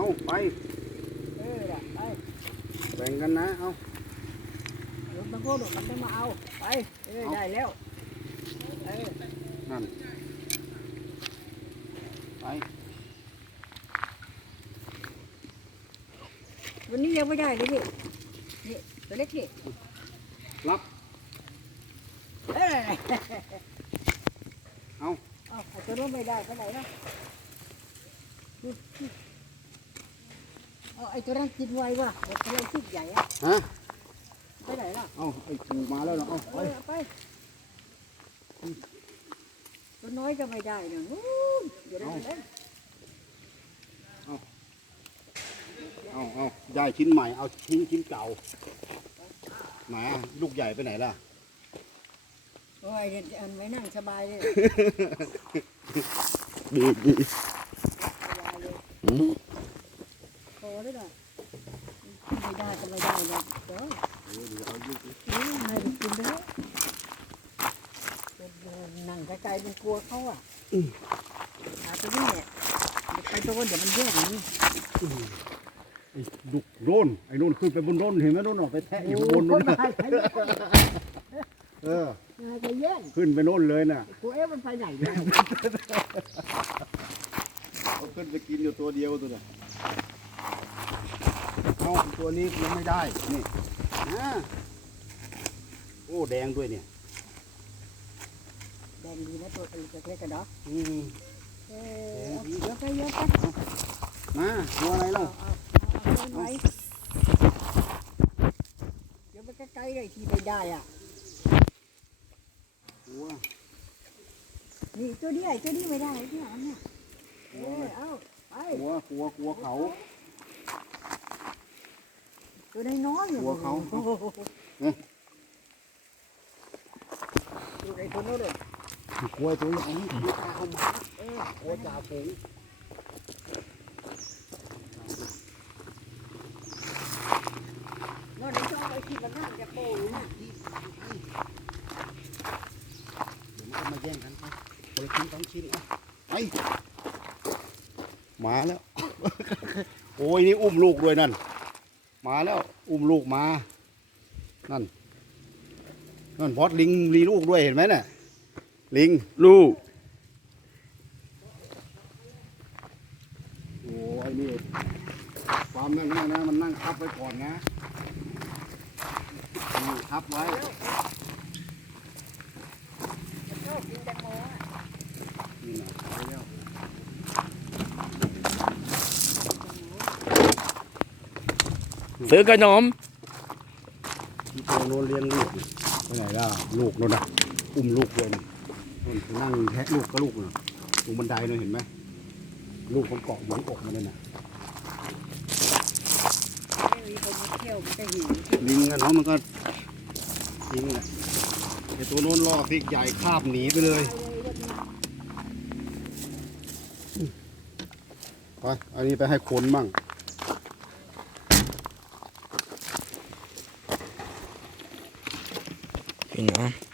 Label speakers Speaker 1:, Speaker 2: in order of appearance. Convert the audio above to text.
Speaker 1: เอาไป
Speaker 2: เออน่ะไป
Speaker 1: แบ่งกันนะเอา
Speaker 2: เดี๋ยวมันโคตรมันจะมาเอาไปเออได้แล้วเออ
Speaker 1: นั่นไป
Speaker 2: วันนี้ยังไม่ได้เลยพี่นี่ตัวเล็กพี่
Speaker 1: รับ
Speaker 2: เออ
Speaker 1: เอา
Speaker 2: เอาไอ้ตัวนู้นไม่ได้ไปไหนนะนี่นี่ เอาไอ้ตัวนั้นกินไวว่ะไอ้ตัวนั้นชุดใหญ่อะ
Speaker 1: ฮะ
Speaker 2: ไปไหนล่ะ
Speaker 1: เอาไอ้กูมาแล้วเนาะเอา
Speaker 2: เอ
Speaker 1: ไป
Speaker 2: อเอาไปตัวน้อยก็ไม่ได้เนาะนู้นเดี๋ยวได้เล่น
Speaker 1: เอาเอาได้ชิ้นใหม่ เอาชิ้นชิ้นเก่าแหมลูกใหญ่ไปไหนล่ะ
Speaker 2: โอ้ยเดี๋ยวอันไม่นั่งสบายเลย
Speaker 1: ดีดี
Speaker 2: สบายเลยโต เลยหน่อยไม่ได้ก็ไม่ได้เลยเดี๋ยวนี่ให้มันกินไปแล้วนั่งไกลๆมันกลัวเขาอะอาตัวนี้เนี่ยไปโดนเดี๋ยวมันแย่งนี่
Speaker 1: ไอ้ดุกโดนไอ้นู่นขึ้นไปบนโดนเห็นไหมโดนออกไปแทะอยู่บนโดน
Speaker 2: นะ
Speaker 1: นะเออ
Speaker 2: จะแย่ง
Speaker 1: ขึ้นไปโน่นเลยน่ะ
Speaker 2: กูเอ๊ะมันไปไหนแล้ว
Speaker 1: เอาขึ้นไปกินอยู่ตัวเดียวตัวเนี้ย เอาตัวนี้ยังไม่ได้ นี่นะโอ้ แดงด้วยเนี่ย
Speaker 2: แดงดีนะตัวเล็กๆกันเนาะ
Speaker 1: อืม
Speaker 2: เออเยอะไปเยอะไป
Speaker 1: มาตัวอะไร
Speaker 2: เอา
Speaker 1: เล่า
Speaker 2: เอาเอาไว้เดี๋ยวไปใกล้ๆเลยที่ไม่ได้อะ
Speaker 1: ตัว
Speaker 2: นี่ตัวนี้ไอ้ตัวนี้ไม่ได้ที่หลังเนี่ยเออเอาไป
Speaker 1: กลัวกลัวกลัวเขา
Speaker 2: ตัวน้อยๆอยู่
Speaker 1: กลัวเขา
Speaker 2: โอ้โห
Speaker 1: เอ๊ะ
Speaker 2: ดูไอ้ตัวนู้นเลย
Speaker 1: กลัวตัวใหญ่กลัวตาเขาหมาเออกลัวจ่าฝูง
Speaker 2: นอนในช่องไอ้ที่มันนั่งจะโป้อยู่นะ
Speaker 1: เดี๋ยวมันก็มาแย่งกันไปคนละชิ้นสองชิ้นเอาไปมาแล้ว โอ้ยนี่อุ้มลูกด้วยนั่น มาแล้ว อุ้มลูกมา นั่น นั่นพอดลิงมีลูกด้วยเห็นไหมน่ะ ลิง
Speaker 3: ลูก
Speaker 1: โอ้ยนี่ความนั่นนะนะ มันนั่งทับไว้ก่อนนะทับไว้
Speaker 2: ชอบกินแตงโมอะ
Speaker 1: นี่นะทับไว้แล้ว
Speaker 3: ซื้อขนม
Speaker 1: ที่ตัวโนนเลี้ยงลูกนี่ไปไหนล่ะลูกโน่นน่ะอุ้มลูกด้วยนี่นู่นนั่งแทะลูกก็ลูกน่ะตรงบันไดน่ะเห็นไหมลูกมันเกาะอยู่ที่อกมันเลยน่ะ
Speaker 2: ไม่มีคนมาเที่ยวมันจะหิว
Speaker 1: ลิงอะเนาะมันก็ลิงแหละไอตัวโน้นล่อพริกใหญ่คาบหนีไปเลยไปอันนี้ไปให้คนมั่ง
Speaker 3: พี่น้อง